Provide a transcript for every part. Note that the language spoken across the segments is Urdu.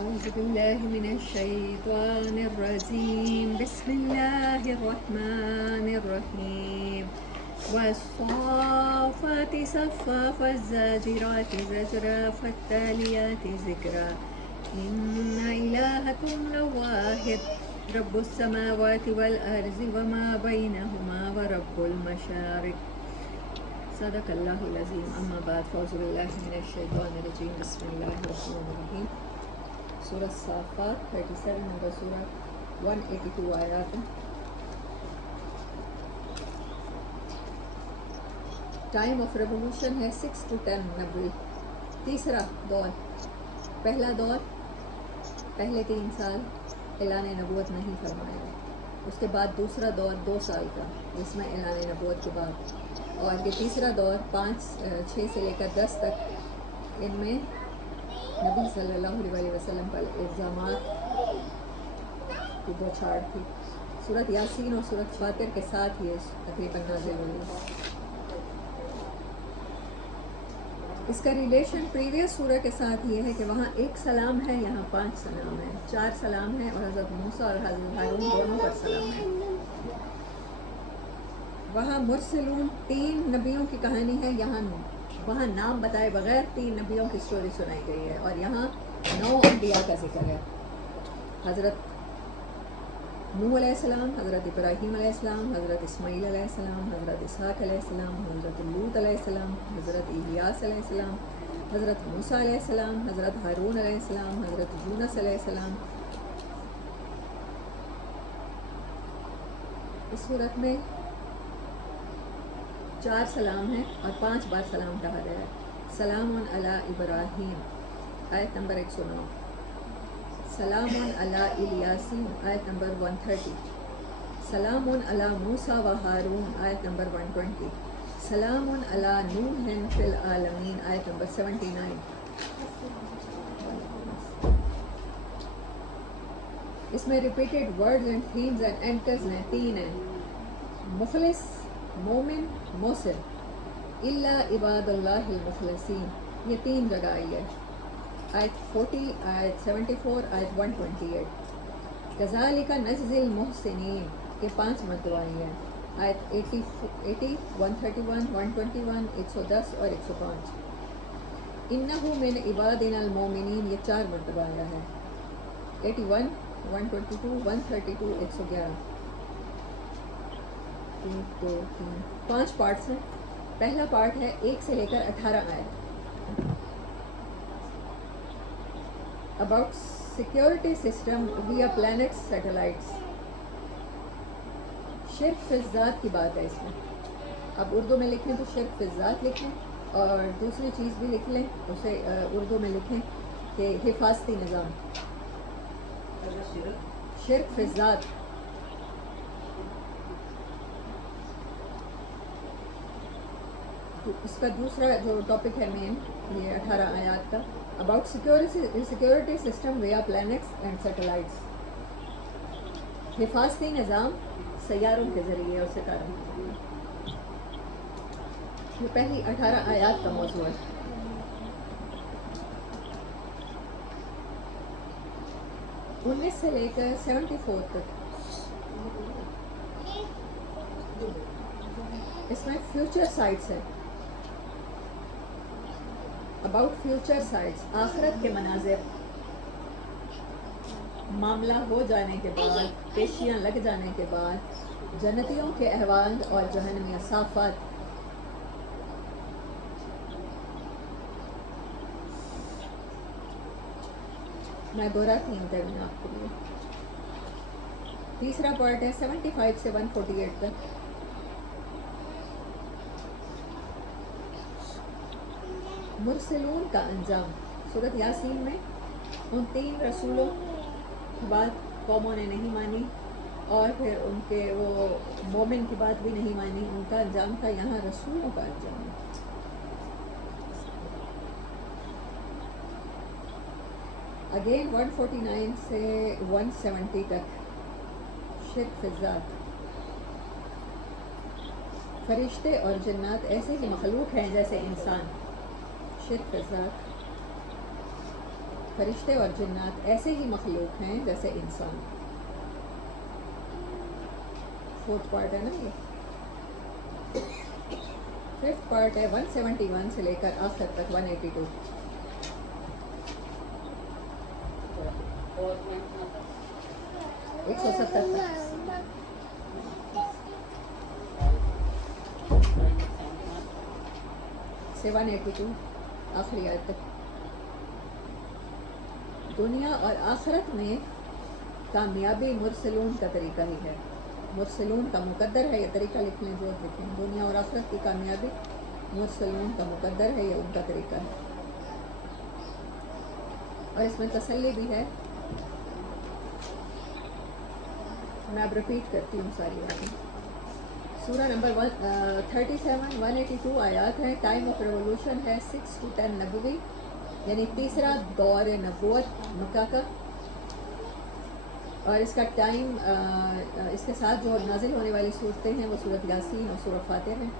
أعوذ بالله من الشيطان الرجيم بسم الله الرحمن الرحيم والصافات صفا فالزاجرات زجرا فالتاليات ذكرا إن إلهكم لواحد رب السماوات والأرض وما بينهما ورب المشارق صدق اللہ العظیم اما بعد فاعوذ باللہ من الشیطان الرجیم بسم اللہ الرحمن الرحیم سورہ صافات 37 نمبر سورہ 182 آیات ہیں. ٹائم آف ریولوشن ہے 6 to 10 نبوی. تیسرا دور، پہلا دور پہلے 3 سال اعلان نبوت نہیں فرمایا، اس کے بعد دوسرا دور 2 سال کا جس میں اعلان نبوت کے بعد، اور یہ تیسرا دور 6 سے لے کر 10 تک، ان میں نبی صلی اللہ علیہ وسلم پر الزامات کی بوچھاڑ تھی. سورۃ یاسین اور سورۃ فاطر کے ساتھ یہ تقریباً نازل ہوئی. اس کا ریلیشن پریویس سورہ کے ساتھ یہ ہے کہ وہاں 1 سلام ہے، یہاں 5 سلام ہے، 4 سلام ہے، اور حضرت موسیٰ اور حضرت ہارون دونوں پر سلام ہے. وہاں مرسلون 3 نبیوں کی کہانی ہے، وہاں نام بتائے بغیر 3 نبیوں کی سٹوری سنائی گئی ہے، اور یہاں 9 انبیاء کا ذکر ہے. حضرت نوح علیہ السلام، حضرت ابراہیم علیہ السلام، حضرت اسماعیل علیہ السلام، حضرت اسحاق علیہ السلام، حضرت لوط علیہ السلام، حضرت الیاس علیہ السلام، حضرت موسیٰ علیہ السلام، حضرت ہارون علیہ السلام، حضرت یونس علیہ السلام. اس صورت میں 4 سلام ہیں اور 5 بار سلام کہا گیا ہے. سلام علی ابراہیم آیت نمبر 109، سلام علی الیاسین آیت نمبر 130، سلام علی موسیٰ و ہارون آیت نمبر 120، سلام علی نوح فی العالمین آیت نمبر 79. اس میں repeated words and themes and anchors ہیں، 3 ہیں: مخلص، مومن، موصل. الا عباد اللہ المخلصین، یہ 3 جگہ آئی ہے. آیت 40، آیت 74، آیت 128. کذالک نجزی المحسنین، یہ 5 مرتبہ آئی ہے. آیت 80، 131، 121، 110 اور 105. انہ من عبادنا المومنین، یہ 4 مرتبہ آیا ہے. 81، 122، 132، 111. 5 پارٹس ہیں. پہلا پارٹ ہے 1 سے لے کر 18 آیت. About security system via plants satellites. شرک فی الذات کی بات ہے اس میں. اب اردو میں لکھیں تو شرک فی الذات لکھیں، اور دوسری چیز بھی لکھ لیں، اسے اردو میں لکھیں کہ حفاظتی نظام. شرک فی الذات. اس کا دوسرا جو ٹاپک ہے مین، یہ 18 آیات کا، about security system via plants and satellites. حفاظتی نظام سیاروں کے ذریعے اور ستاروں کے ذریعے. یہ پہلی 18 آیات کا موضوع ہے. انیس سے لے کر 74 تک اس میں فیوچر سائٹس ہے. اباؤٹ فیوچر سائٹس، آخرت کے مناظر، معاملہ ہو جانے کے بعد، پیشیاں لگ جانے کے بعد، جنتیوں کے احوال اور جہنمی صافات. میں دہراتی ہوں ترمیم آپ کے لیے. تیسرا پارٹ ہے 75 سے 148 تک. مرسلون کا انجام. سورۃ یاسین میں ان 3 رسولوں کی بات قوموں نے نہیں مانی، اور پھر ان کے وہ مومن کی بات بھی نہیں مانی، ان کا انجام تھا. یہاں رسولوں کا انجام. اگین 149 سے 170 تک شرک فی الذات. فرشتے اور جنات ایسے ہی مخلوق ہیں جیسے انسان. شرک فی الذات. فرشتے اور جنات ایسے ہی مخلوق ہیں جیسے انسان. 4th پارٹ ہے نا یہ. 5th پارٹ ہے 171 سے لے کر آخر تک 182. 170 تک. سے 182 آخری آیت تک. دنیا اور آخرت میں کامیابی مرسلون کا طریقہ ہی ہے. مرسلون کا مقدر ہے، یہ طریقہ لکھ لیں جو لکھیں. دنیا اور آخرت کی کامیابی مرسلون کا مقدر ہے، یہ ان کا طریقہ ہے. اور اس میں تسلی بھی ہے. میں اب ریپیٹ کرتی ہوں ساری باتیں. سورہ نمبر 37 182 آیات ہیں. ٹائم آف ریولوشن ہے 6 to 10 نبوی، یعنی تیسرا دور نبوت مکہ کا. اور اس کا ٹائم اس کے ساتھ جو نازل ہونے والی صورتیں ہیں وہ سورۃ یاسین اور سورۃ فاتر ہیں.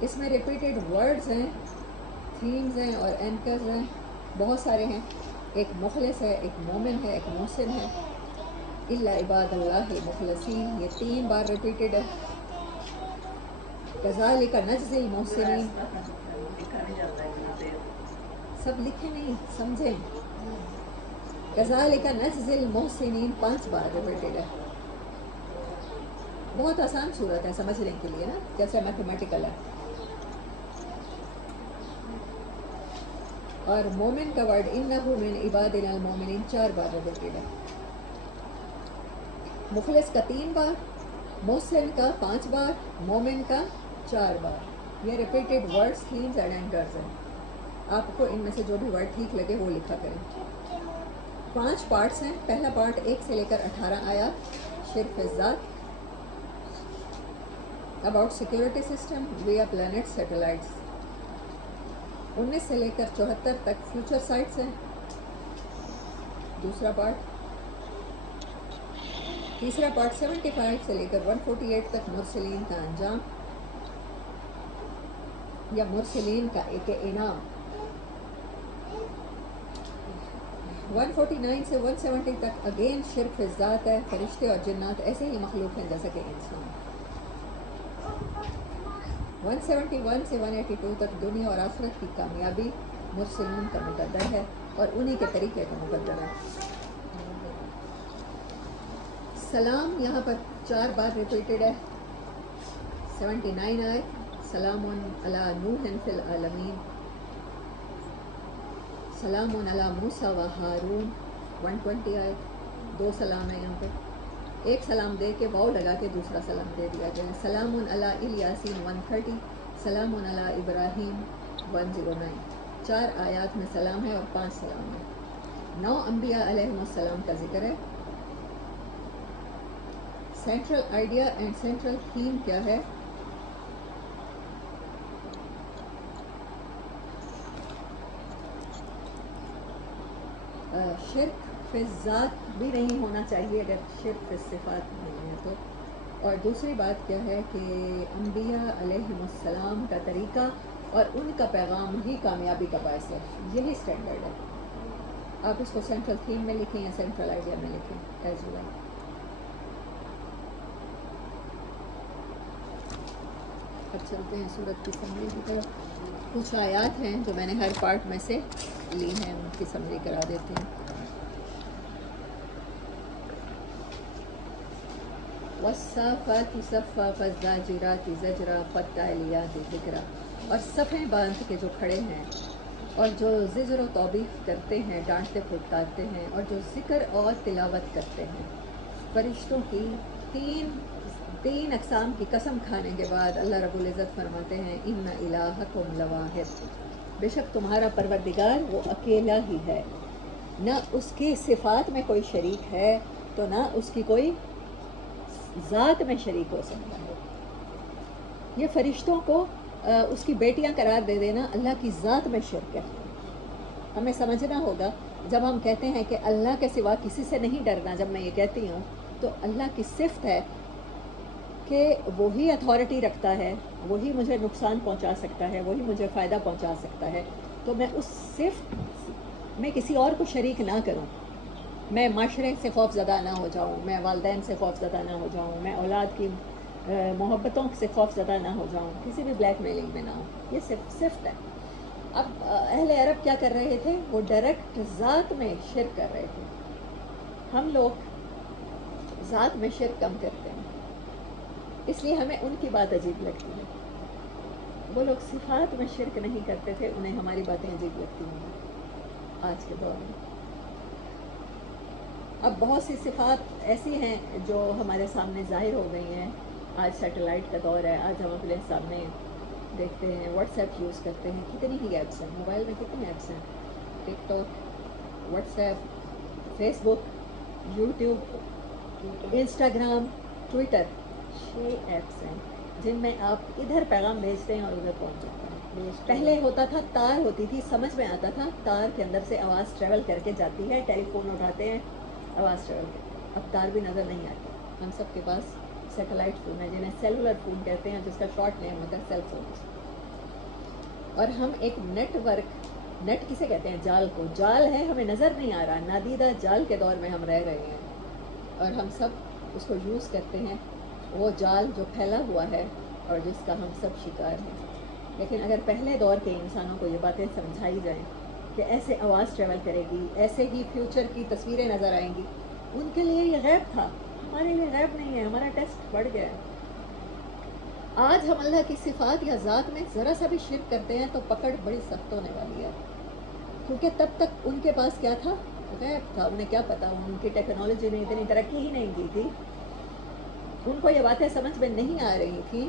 اس میں ریپیٹڈ ورڈز ہیں، تھیمز ہیں اور اینکرز ہیں، بہت سارے ہیں. ایک مخلص ہے، ایک مومن ہے، ایک محسن ہے. الا عباد اللہ المخلصین، یہ 3 بار ریپیٹڈ ہے. کذالک نجزی المحسنین، سب لکھے نہیں سمجھیں. کذالک نجزی المحسنین 5 بار ریپیٹڈ ہے. بہت آسان صورت ہے سمجھنے کے لیے نا، جیسے میتھمیٹیکل ہے. اور مومن کا ورڈ انہ من عبادنا المومنین 4 بار ریپیٹڈ ہے. مخلص کا 3 بار، محسن کا 5 بار، مومن کا 4 بار. یہ repeated words themes and anchors ہیں. آپ کو ان میں سے جو بھی ورڈ ٹھیک لگے وہ لکھا کریں. 5 پارٹس ہیں. پہلا پارٹ 1 سے لے کر 18 آیات شرف ذات، about security system via plant satellites. 19 سے لے کر 74 تک فیوچر سائٹس ہیں. دوسرا پارٹ. تیسرا پارٹ 75 سے لے کر 148 تک مرسلین کا انجام یا مرسلین کا ایک انعام. 149 سے 170 تک اگین شرف ذات ہے. فرشتے اور جنات ایسے ہی مخلوق ہیں جیسا کہ انسان. 171 سے 182 تک دنیا اور آخرت کی کامیابی مرسلین کا مقدر ہے اور انہی کے طریقے کا مقدر ہے. سلام یہاں پر 4 بار ریپیٹڈ ہے. 79 آئے سلام علی نوح فی العالمین، سلام علی موسیٰ و ہارون. 120 آئے 2 سلام ہیں یہاں پہ. ایک سلام دے کے واو لگا کے دوسرا سلام دے دیا گیا ہے. سلام علی الیاسین 130، سلام علی ابراہیم 109. 4 آیات میں سلام ہے اور 5 سلام ہے. 9 انبیاء علیہم السلام کا ذکر ہے. Central idea and central theme کیا ہے؟ شرک فی الذات بھی نہیں ہونا چاہیے اگر شرک فی الصفات نہیں ہے تو. اور دوسری بات کیا ہے کہ انبیاء علیہم السلام کا طریقہ اور ان کا پیغام ہی کامیابی کا باعث ہے. یہی اسٹینڈرڈ ہے. آپ اس کو سینٹرل تھیم میں لکھیں یا سینٹرل آئیڈیا میں لکھیں ایز ویل. اب چلتے ہیں سورت کی سمری کی طرف. کچھ آیات ہیں جو میں نے ہر پارٹ میں سے لی ہیں، ان کی سمری کرا دیتے ہیں. والصافات صفا فالزاجرات زجرا فالتاليات ذکرا. اور صفیں باندھ کے جو کھڑے ہیں اور جو زجر و توبیخ کرتے ہیں، ڈانٹتے پھٹکارتے ہیں، اور جو ذکر اور تلاوت کرتے ہیں. فرشتوں کی تین اقسام کی قسم کھانے کے بعد اللہ رب العزت فرماتے ہیں ان الہکم لواحد، بے شک تمہارا پروردگار وہ اکیلا ہی ہے، نہ اس کی صفات میں کوئی شریک ہے تو نہ اس کی کوئی ذات میں شریک ہو سکتا ہے. یہ فرشتوں کو اس کی بیٹیاں قرار دے دینا اللہ کی ذات میں شرک ہے. ہمیں سمجھنا ہوگا جب ہم کہتے ہیں کہ اللہ کے سوا کسی سے نہیں ڈرنا، جب میں یہ کہتی ہوں تو اللہ کی صفت ہے کہ وہی اتھارٹی رکھتا ہے، وہی مجھے نقصان پہنچا سکتا ہے، وہی مجھے فائدہ پہنچا سکتا ہے. تو میں اس صرف میں کسی اور کو شریک نہ کروں، میں معاشرے سے خوف زدہ نہ ہو جاؤں، میں والدین سے خوف زدہ نہ ہو جاؤں، میں اولاد کی محبتوں سے خوف زدہ نہ ہو جاؤں، کسی بھی بلیک میلنگ میں نہ ہوں. یہ صفت ہے. اب اہل عرب کیا کر رہے تھے؟ وہ ڈائریکٹ ذات میں شرک کر رہے تھے. ہم لوگ ذات میں شرک کم کرتے ہیں، اس لیے ہمیں ان کی بات عجیب لگتی ہے. وہ لوگ صفات میں شرک نہیں کرتے تھے، انہیں ہماری باتیں عجیب لگتی ہیں آج کے دور میں. اب بہت سی صفات ایسی ہیں جو ہمارے سامنے ظاہر ہو گئی ہیں. آج سیٹلائٹ کا دور ہے، آج ہم اپنے سامنے دیکھتے ہیں، واٹس ایپ یوز کرتے ہیں، کتنی ہی ایپس ہیں موبائل میں، کتنی ایپس ہیں، ٹک ٹاک، واٹس ایپ، فیس بک، یوٹیوب، انسٹاگرام، ٹویٹر. 6 ایپس ہیں جن میں آپ ادھر پیغام بھیجتے ہیں اور ادھر پہنچ جاتا ہے. پہلے ہوتا تھا تار ہوتی تھی، سمجھ میں آتا تھا تار کے اندر سے آواز ٹریول کر کے جاتی ہے، ٹیلی فون اٹھاتے ہیں، آواز ٹریول کرتی ہے. اب تار بھی نظر نہیں آتی. ہم سب کے پاس سیٹلائٹ فون ہے جنہیں سیلولر فون کہتے ہیں، جس کا شارٹ نیم ہوتا ہے سیل فونس. اور ہم ایک نیٹ ورک، نیٹ کسے کہتے ہیں؟ جال کو. جال ہے، ہمیں نظر نہیں آ رہا، نادیدہ جال کے دور میں ہم رہ رہے ہیں اور ہم سب اس کو یوز کرتے ہیں. وہ جال جو پھیلا ہوا ہے اور جس کا ہم سب شکار ہیں. لیکن اگر پہلے دور کے انسانوں کو یہ باتیں سمجھائی جائیں کہ ایسے آواز ٹریول کرے گی، ایسے ہی فیوچر کی تصویریں نظر آئیں گی، ان کے لیے یہ غیب تھا. ہمارے لیے غیب نہیں ہے. ہمارا ٹیسٹ بڑھ گیا ہے. آج ہم اللہ کی صفات یا ذات میں ذرا سا بھی شرک کرتے ہیں تو پکڑ بڑی سخت ہونے والی ہے. کیونکہ تب تک ان کے پاس کیا تھا؟ غیب تھا. انہیں کیا پتا، ان کی ٹیکنالوجی نے اتنی ترقی ہی نہیں کی تھی، ان کو یہ باتیں سمجھ میں نہیں آ رہی تھی،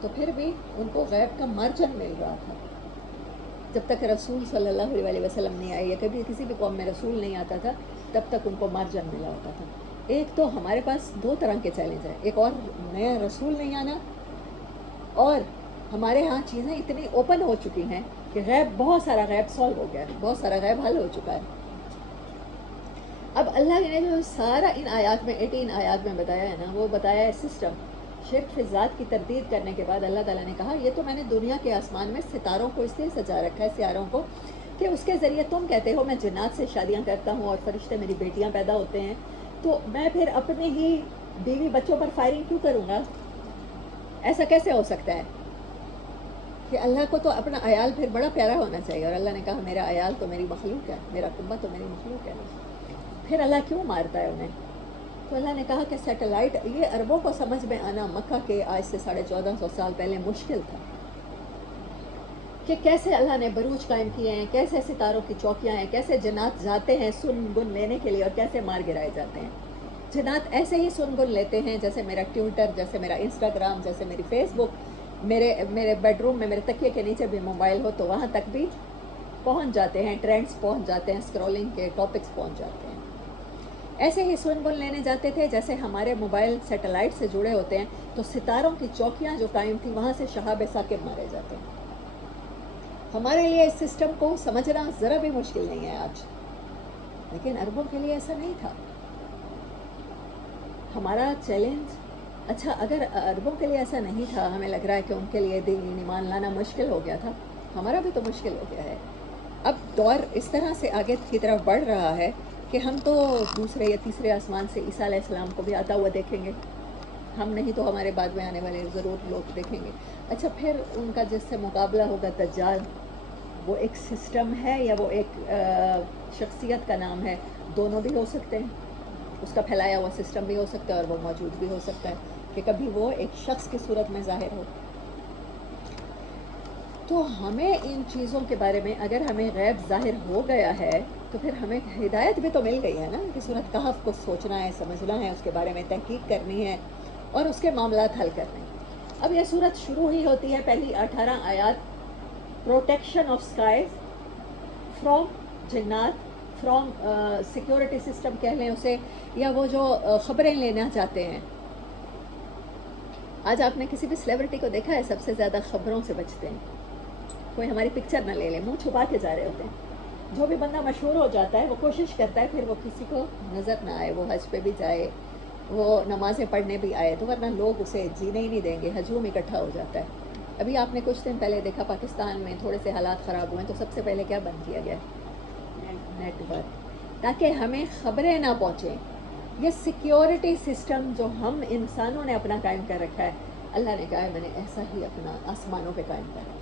تو پھر بھی ان کو غیب کا مارجن مل رہا تھا. جب تک رسول صلی اللہ علیہ وسلم نہیں آئے یا کبھی کسی بھی قوم میں رسول نہیں آتا تھا، تب تک ان کو مارجن ملا ہوتا تھا. ایک تو ہمارے پاس 2 طرح کے چیلنج ہیں، ایک اور نیا رسول نہیں آنا، اور ہمارے ہاں چیزیں اتنی اوپن ہو چکی ہیں کہ غیب، بہت سارا غیب سالو ہو گیا ہے، بہت سارا غیب حل ہو چکا ہے. اب اللہ نے جو سارا ان آیات میں 18 آیات میں بتایا ہے نا، وہ بتایا ہے سسٹم. شرک فی ذات کی تردید کرنے کے بعد اللہ تعالیٰ نے کہا یہ تو میں نے دنیا کے آسمان میں ستاروں کو اس لیے سجا رکھا ہے، سیاروں کو، کہ اس کے ذریعے تم کہتے ہو میں جنات سے شادیاں کرتا ہوں اور فرشتے میری بیٹیاں پیدا ہوتے ہیں، تو میں پھر اپنے ہی بیوی بچوں پر فائرنگ کیوں کروں گا؟ ایسا کیسے ہو سکتا ہے؟ کہ اللہ کو تو اپنا عیال پھر بڑا پیارا ہونا چاہیے، اور اللہ نے کہا میرا عیال تو میری مخلوق ہے، میرا کنبہ تو میری مخلوق ہے. پھر اللہ کیوں مارتا ہے انہیں؟ تو اللہ نے کہا کہ سیٹلائٹ، یہ عربوں کو سمجھ میں آنا مکہ کے آج سے 1450 سال پہلے مشکل تھا کہ کیسے اللہ نے بروج قائم کیے ہیں، کیسے ستاروں کی چوکیاں ہیں، کیسے جنات جاتے ہیں سن گن لینے کے لیے اور کیسے مار گرائے جاتے ہیں. جنات ایسے ہی سن گن لیتے ہیں جیسے میرا ٹویٹر، جیسے میرا انسٹاگرام، جیسے میری فیس بک، میرے بیڈ روم میں میرے تکیے کے نیچے بھی موبائل ہو تو وہاں تک بھی پہنچ جاتے ہیں، ٹرینڈز پہنچ جاتے ہیں، اسکرولنگ کے ٹاپکس پہنچ جاتے ہیں. ایسے ہی سن گن لینے جاتے تھے جیسے ہمارے موبائل سیٹلائٹ سے جڑے ہوتے ہیں، تو ستاروں کی چوکیاں جو قائم تھیں وہاں سے شہاب ثاقب مارے جاتے ہیں. ہمارے لیے اس سسٹم کو سمجھنا ذرا بھی مشکل نہیں ہے آج، لیکن عربوں کے لیے ایسا نہیں تھا. ہمارا چیلنج، اچھا اگر عربوں کے لیے ایسا نہیں تھا، ہمیں لگ رہا ہے کہ ان کے لیے دین ایمان لانا مشکل ہو گیا تھا، ہمارا بھی تو مشکل ہو گیا ہے. اب دور اس طرح سے آگے کی طرف بڑھ رہا ہے کہ ہم تو دوسرے یا تیسرے آسمان سے عیسیٰ علیہ السلام کو بھی آتا ہوا دیکھیں گے. ہم نہیں تو ہمارے بعد میں آنے والے ضرور لوگ دیکھیں گے. اچھا پھر ان کا جس سے مقابلہ ہوگا دجال، وہ ایک سسٹم ہے یا وہ ایک شخصیت کا نام ہے؟ دونوں بھی ہو سکتے ہیں. اس کا پھیلایا ہوا سسٹم بھی ہو سکتا ہے اور وہ موجود بھی ہو سکتا ہے کہ کبھی وہ ایک شخص کی صورت میں ظاہر ہو. تو ہمیں ان چیزوں کے بارے میں، اگر ہمیں غیب ظاہر ہو گیا ہے تو پھر ہمیں ہدایت بھی تو مل گئی ہے نا کہ سورۃ کہف کو سوچنا ہے، سمجھنا ہے، اس کے بارے میں تحقیق کرنی ہے اور اس کے معاملات حل کرنے ہیں. اب یہ سورت شروع ہی ہوتی ہے، پہلی 18 آیات پروٹیکشن آف اسکائز فرام جنات، فرام سیکیورٹی سسٹم کہہ لیں اسے، یا وہ جو خبریں لینا چاہتے ہیں. آج آپ نے کسی بھی سیلیبریٹی کو دیکھا ہے سب سے زیادہ خبروں سے بچتے ہیں. کوئی ہماری پکچر نہ لے لے، منہ چھپا کے جا رہے ہوتے ہیں. جو بھی بندہ مشہور ہو جاتا ہے وہ کوشش کرتا ہے پھر وہ کسی کو نظر نہ آئے، وہ حج پہ بھی جائے، وہ نمازیں پڑھنے بھی آئے، تو ورنہ لوگ اسے جینے ہی نہیں دیں گے، ہجوم اکٹھا ہو جاتا ہے. ابھی آپ نے کچھ دن پہلے دیکھا پاکستان میں تھوڑے سے حالات خراب ہوئے تو سب سے پہلے کیا بند کیا گیا؟ نیٹ ورک، تاکہ ہمیں خبریں نہ پہنچیں. یہ سیکیورٹی سسٹم جو ہم انسانوں نے اپنا قائم کر رکھا ہے، اللہ نے کہا ہے میں نے ایسا ہی اپنا آسمانوں پہ قائم کرا.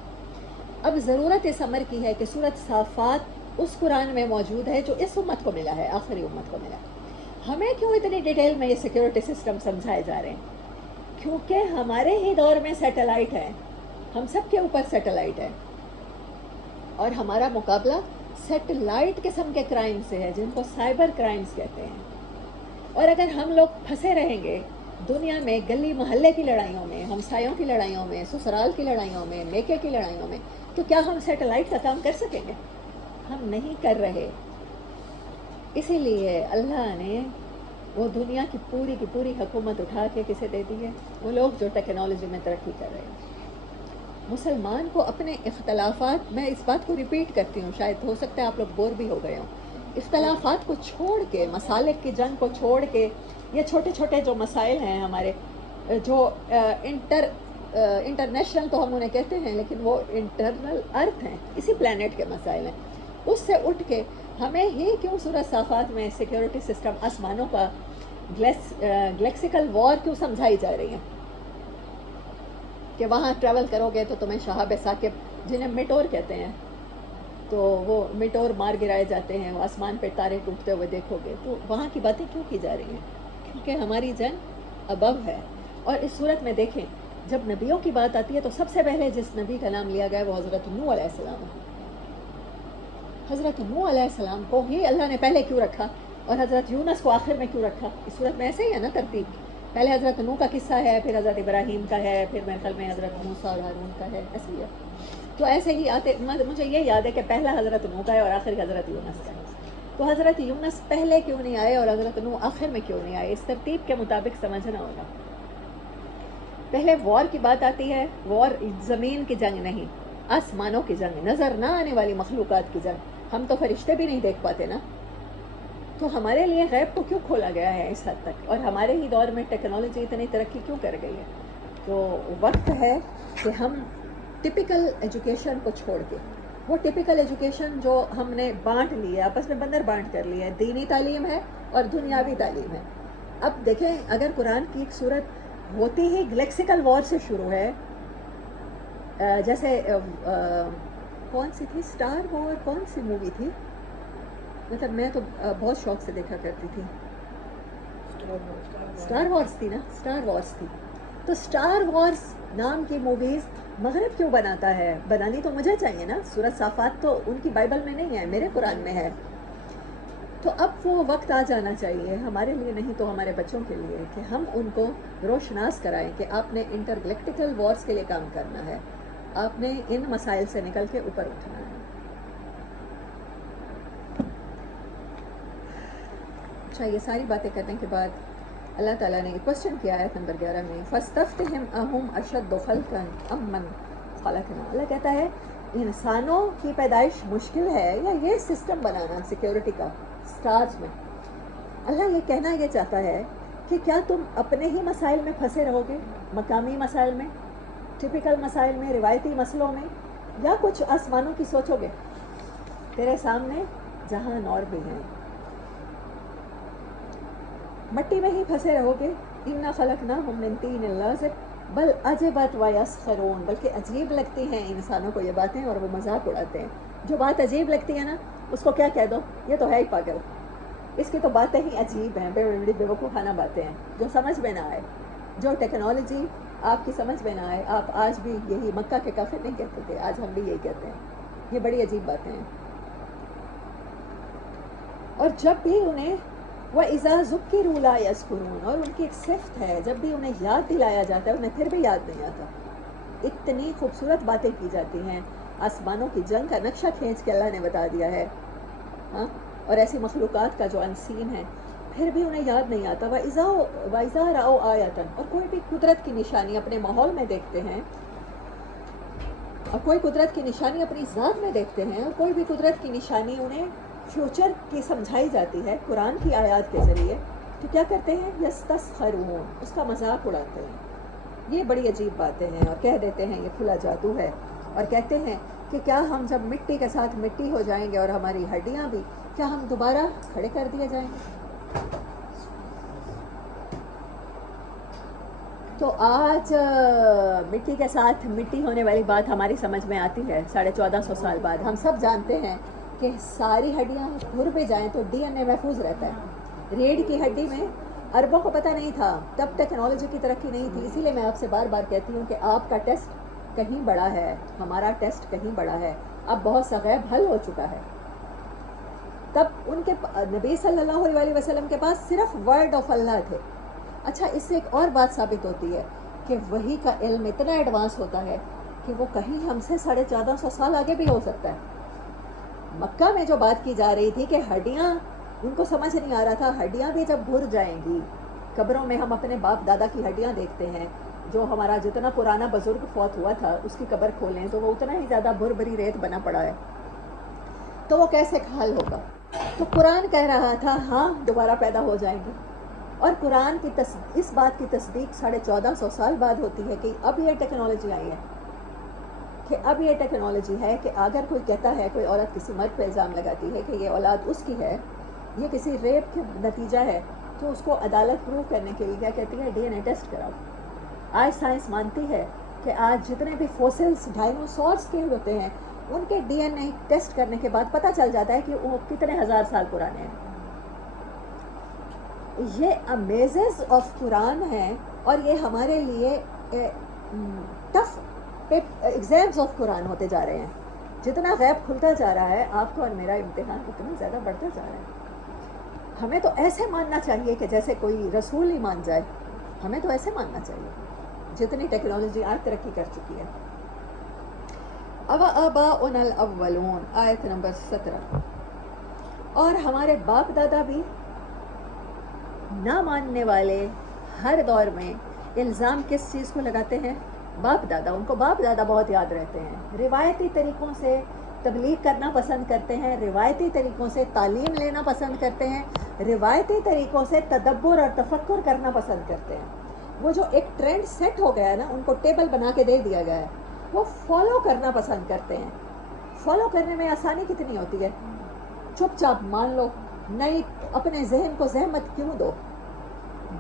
اب ضرورت اس امر کی ہے کہ سورۃ صافات اس قرآن میں موجود ہے جو اس امت کو ملا ہے، آخری امت کو ملا. ہمیں کیوں اتنی ڈیٹیل میں یہ سیکیورٹی سسٹم سمجھائے جا رہے ہیں؟ کیونکہ ہمارے ہی دور میں سیٹلائٹ ہے، ہم سب کے اوپر سیٹلائٹ ہے، اور ہمارا مقابلہ سیٹلائٹ قسم کے کرائم سے ہے جن کو سائبر کرائمز کہتے ہیں. اور اگر ہم لوگ پھنسے رہیں گے دنیا میں گلی محلے کی لڑائیوں میں، ہمسایوں کی لڑائیوں میں، سسرال کی لڑائیوں میں، میکے کی لڑائیوں میں، تو کیا ہم سیٹلائٹ کا کام کر سکیں گے؟ ہم نہیں کر رہے. اسی لیے اللہ نے وہ دنیا کی پوری حکومت اٹھا کے کسے دے دی ہے؟ وہ لوگ جو ٹیکنالوجی میں ترقی کر رہے ہیں. مسلمان کو اپنے اختلافات، میں اس بات کو ریپیٹ کرتی ہوں، شاید ہو سکتا ہے آپ لوگ بور بھی ہو گئے ہوں، اختلافات کو چھوڑ کے، مسالک کی جنگ کو چھوڑ کے، یہ چھوٹے چھوٹے جو مسائل ہیں ہمارے، جو انٹرنیشنل تو ہم انہیں کہتے ہیں لیکن وہ انٹرنل ارتھ ہیں، اسی پلانٹ کے مسائل ہیں، اس سے اٹھ کے ہمیں ہی کیوں سورۃ صافات میں سیکیورٹی سسٹم آسمانوں کا گلیکسیکل وار کیوں سمجھائی جا رہی ہیں کہ وہاں ٹریول کرو گے تو تمہیں شہاب ثاقب، جنہیں میٹور کہتے ہیں، تو وہ میٹور مار گرائے جاتے ہیں، وہ آسمان پہ تارے ٹوٹتے ہوئے دیکھو گے. تو وہاں کی باتیں کیوں کی جا رہی ہیں؟ کیونکہ ہماری جنگ ابو ہے. اور اس صورت میں دیکھیں جب نبیوں کی بات آتی ہے تو سب سے پہلے جس نبی کا نام لیا گیا ہے وہ حضرت نوح علیہ السلام ہے. حضرت نوح علیہ السلام کو ہی اللہ نے پہلے کیوں رکھا اور حضرت یونس کو آخر میں کیوں رکھا؟ اس صورت میں ایسے ہی ہے نا ترتیب، پہلے حضرت نوح کا قصہ ہے، پھر حضرت ابراہیم کا ہے، پھر میرے خیال میں حضرت موسیٰ اور ہارون کا ہے، ایسے ہی ہے. تو ایسے ہی آتے، مجھے یہ یاد ہے کہ پہلا حضرت نوح کا ہے اور آخر کا حضرت یونس کا ہے. تو حضرت یونس پہلے کیوں نہیں آئے اور حضرت نوح آخر میں کیوں نہیں آئے؟ اس ترتیب کے مطابق سمجھنا ہوگا. پہلے وار کی بات آتی ہے، وار زمین کی جنگ نہیں، آسمانوں کی جنگ، نظر نہ آنے والی مخلوقات کی جنگ. ہم تو فرشتے بھی نہیں دیکھ پاتے نا، تو ہمارے لیے غیب کو کیوں کھولا گیا ہے اس حد تک؟ اور ہمارے ہی دور میں ٹیکنالوجی اتنی ترقی کیوں کر گئی ہے؟ تو وقت ہے کہ ہم ٹپیکل ایجوکیشن کو چھوڑ کے، وہ ٹپیکل ایجوکیشن جو ہم نے بانٹ لی ہے، آپس میں بندر بانٹ کر لی ہے، دینی تعلیم ہے اور دنیاوی تعلیم ہے. اب دیکھیں اگر قرآن کی ایک صورت ہوتی ہی گلیکسیکل وار سے شروع ہے، جیسے کون سی تھی اسٹار وار، کون سی مووی تھی، مطلب میں تو بہت شوق سے دیکھا کرتی تھی، اسٹار وارز تھی نا، اسٹار وارز تھی. تو اسٹار وارز نام کی موویز مغرب کیوں بناتا ہے؟ بنانی تو مجھے چاہیے نا. سورۃ صافات تو ان کی بائبل میں نہیں ہے، میرے قرآن میں ہے. تو اب وہ وقت آ جانا چاہیے ہمارے لیے نہیں تو ہمارے بچوں کے لیے کہ ہم ان کو روشناس کرائیں کہ آپ نے انٹر گلیکٹیکل وارز کے لیے کام کرنا ہے، آپ نے ان مسائل سے نکل کے اوپر اٹھنا ہے. اچھا، یہ ساری باتیں کرنے کے بعد اللہ تعالیٰ نے ایک کوشچن کیا ہے نمبر 11 میں، فَاسْتَفْتِهِمْ أَهُمْ أَشَدُّ خَلْقًا أَمْ مَنْ خَلَقْنَا. اللہ کہتا ہے انسانوں کی پیدائش مشکل ہے یا یہ سسٹم بنانا سیکیورٹی کا سٹارز میں؟ اللہ یہ کہنا یہ چاہتا ہے کہ کیا تم اپنے ہی مسائل میں پھنسے رہو گے، مقامی مسائل میں، ٹپیکل مسائل میں، روایتی مسئلوں میں، یا کچھ آسمانوں کی سوچو گے؟ تیرے سامنے جہان اور بھی ہیں، مٹی میں ہی پھنسے رہو گے. اِنَّا خَلَقْنَاهُم مِّن طِينٍ لَازِبٍ بَلْ عَجِبَتْ وَيَسْخَرُونَ. بلکہ عجیب لگتی ہیں انسانوں کو یہ باتیں اور وہ مذاق اڑاتے ہیں. جو بات عجیب لگتی ہے نا اس کو کیا کہہ دو، یہ تو ہے ہی پاگل، اس کی تو باتیں ہی عجیب ہیں، بڑی بے وقوفانہ باتیں ہیں جو سمجھ میں نہ آئے. جو ٹیکنالوجی آپ کی سمجھ میں نہ آئے، آپ آج بھی یہی مکہ کے کافر نہیں کہتے تھے، آج ہم بھی یہی کہتے ہیں. یہ بڑی عجیب باتیں ہیں. اور جب بھی انہیں وَإِذَا ذُكِّرُوا لَا يَذْكُرُونَ، اور ان کی ایک صفت ہے جب بھی انہیں یاد دلایا جاتا ہے انہیں پھر بھی یاد نہیں آتا. اتنی خوبصورت باتیں کی جاتی ہیں، آسمانوں کی جنگ کا نقشہ کھینچ کے اللہ نے بتا دیا ہے، ہاں، اور ایسی مخلوقات کا جو انسین ہے، پھر بھی انہیں یاد نہیں آتا. وَإِذَا رَأَوْا آیَةً، اور کوئی بھی قدرت کی نشانی اپنے ماحول میں دیکھتے ہیں، اور کوئی قدرت کی نشانی اپنی ذات میں دیکھتے ہیں، اور کوئی بھی قدرت کی نشانی انہیں فیوچر کی سمجھائی جاتی ہے قرآن کی آیات کے ذریعے، تو کیا کرتے ہیں؟ یستسخرون، اس کا مذاق اڑاتے ہیں. یہ بڑی عجیب باتیں ہیں، اور کہہ دیتے ہیں یہ کھلا جادو ہے، اور کہتے ہیں کہ کیا ہم جب مٹی کے ساتھ مٹی ہو جائیں گے اور ہماری ہڈیاں بھی، کیا ہم دوبارہ کھڑے کر دیے جائیں گے؟ تو آج مٹی کے ساتھ مٹی ہونے والی بات ہماری سمجھ میں آتی ہے 1450 سال بعد۔ ہم سب جانتے ہیں کہ ساری ہڈیاں گھر پہ جائیں تو ڈی این اے محفوظ رہتا ہے۔ ریڑھ کی ہڈی میں عربوں کو پتہ نہیں تھا، تب ٹیکنالوجی کی ترقی نہیں تھی، اسی لیے میں آپ سے بار بار کہتی ہوں کہ آپ کا ٹیسٹ کہیں بڑا ہے، ہمارا ٹیسٹ کہیں بڑا ہے، اب بہت سا غیب حل ہو چکا ہے۔ تب ان کے نبی صلی اللہ علیہ وسلم کے پاس صرف ورڈ آف اللہ تھے۔ اچھا، اس سے ایک اور بات ثابت ہوتی ہے کہ وحی کا علم اتنا ایڈوانس ہوتا ہے کہ وہ کہیں ہم سے 1450 سال آگے بھی ہو سکتا ہے۔ مکہ میں جو بات کی جا رہی تھی کہ ہڈیاں، ان کو سمجھ نہیں آ رہا تھا ہڈیاں بھی جب بھر جائیں گی، قبروں میں ہم اپنے باپ دادا کی ہڈیاں دیکھتے ہیں، جو ہمارا جتنا پرانا بزرگ فوت ہوا تھا اس کی قبر کھولیں تو وہ اتنا ہی زیادہ بھر بھری ریت بنا پڑا ہے، تو وہ کیسے حل ہوگا؟ تو قرآن کہہ رہا تھا ہاں دوبارہ پیدا ہو جائیں گے، اور قرآن کی اس بات کی تصدیق 1450 سال بعد ہوتی ہے کہ اب یہ ٹیکنالوجی آئی ہے، کہ اب یہ ٹیکنالوجی ہے کہ اگر کوئی کہتا ہے، کوئی عورت کسی مرد پہ الزام لگاتی ہے کہ یہ اولاد اس کی ہے، یہ کسی ریپ کا نتیجہ ہے، تو اس کو عدالت پروو کرنے کے لیے کیا کہتی ہے؟ ڈی این اے ٹیسٹ کراؤ۔ آج سائنس مانتی ہے کہ آج جتنے بھی فوسلس ڈائنوسورس کے ہوتے ہیں ان کے ڈی این اے ٹیسٹ کرنے کے بعد پتہ چل جاتا ہے کہ وہ کتنے ہزار سال پرانے ہیں۔ یہ امیزز آف قرآن ہیں، اور یہ ہمارے لیے ٹف ایگزامز آف قرآن ہوتے جا رہے ہیں۔ جتنا غیب کھلتا جا رہا ہے، آپ کو اور میرا امتحان اتنا زیادہ بڑھتا جا رہا ہے۔ ہمیں تو ایسے ماننا چاہیے کہ جیسے کوئی رسول ہی مان جائے، ہمیں تو ایسے ماننا چاہیے جتنی ٹیکنالوجی آج ترقی کر چکی ہے۔ آباؤنا الاولون، آیت نمبر 17۔ اور ہمارے باپ دادا بھی نہ ماننے والے ہر دور میں الزام کس چیز کو لگاتے ہیں؟ باپ دادا، ان کو باپ دادا بہت یاد رہتے ہیں، روایتی طریقوں سے تبلیغ کرنا پسند کرتے ہیں، روایتی طریقوں سے تعلیم لینا پسند کرتے ہیں، روایتی طریقوں سے تدبر اور تفکر کرنا پسند کرتے ہیں۔ وہ جو ایک ٹرینڈ سیٹ ہو گیا ہے نا، ان کو ٹیبل بنا کے دے دیا گیا ہے، وہ فالو کرنا پسند کرتے ہیں۔ فالو کرنے میں آسانی کتنی ہوتی ہے، چپ چاپ مان لو، نئی اپنے ذہن کو زحمت کیوں دو؟